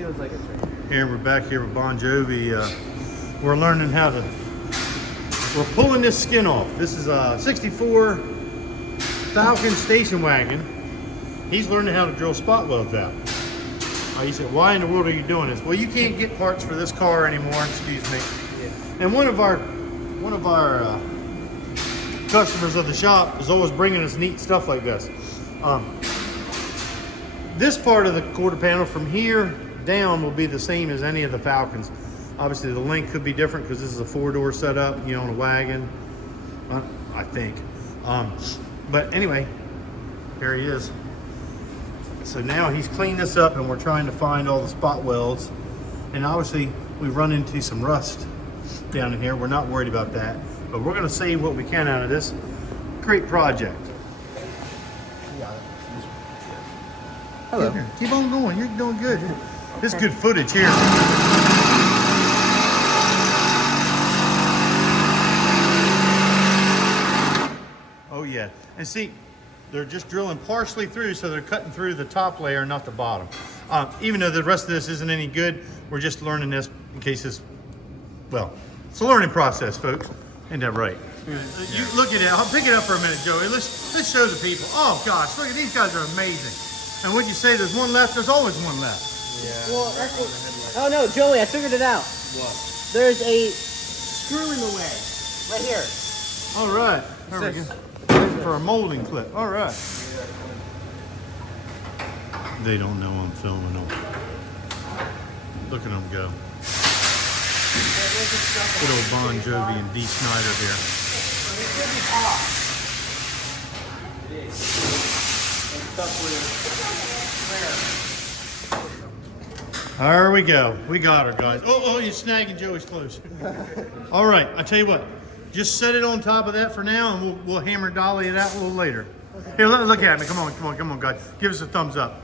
feels like it's right Here we're back here with Jovi. We're learning how to. We're pulling this skin off. This is a '64 Falcon station wagon. He's learning how to drill spot welds out. He said, "Why in the world are you doing this?" Well, you can't get parts for this car anymore. Excuse me. Yeah. And one of our customers of the shop is always bringing us neat stuff like this. This part of the quarter panel from here down will be the same as any of the Falcons. Obviously, the length could be different because this is a 4-door setup, you know, on a wagon, I think. But anyway, here he is. So now he's cleaned this up and we're trying to find all the spot welds. And obviously, we've run into some rust down in here. We're not worried about that, but we're gonna save what we can out of this great project. Hello. Keep on going, you're doing good. This is good footage here. Oh yeah, and see, they're just drilling partially through, so they're cutting through the top layer, not the bottom. Even though the rest of this isn't any good, we're just learning this in case this, well, it's a learning process, folks. Ain't that right? Yeah. You look at it, I'll pick it up for a minute, Joey. Let's show the people. Oh gosh, look at these guys are amazing. And when you say there's one left, there's always one left. Yeah. Well, that's what, oh no, Joey, I figured it out. What? There's a screw in the way, right here. All right, there we go. For a molding clip. All right. They don't know I'm filming them. Look at them go. Good old Jovi and Snider here. There we go. We got her, guys. Oh, you're snagging Joey's clothes. All right, I tell you what. Just set it on top of that for now, and we'll hammer dolly it out a little later. Here, look at me. Come on, guys. Give us a thumbs up.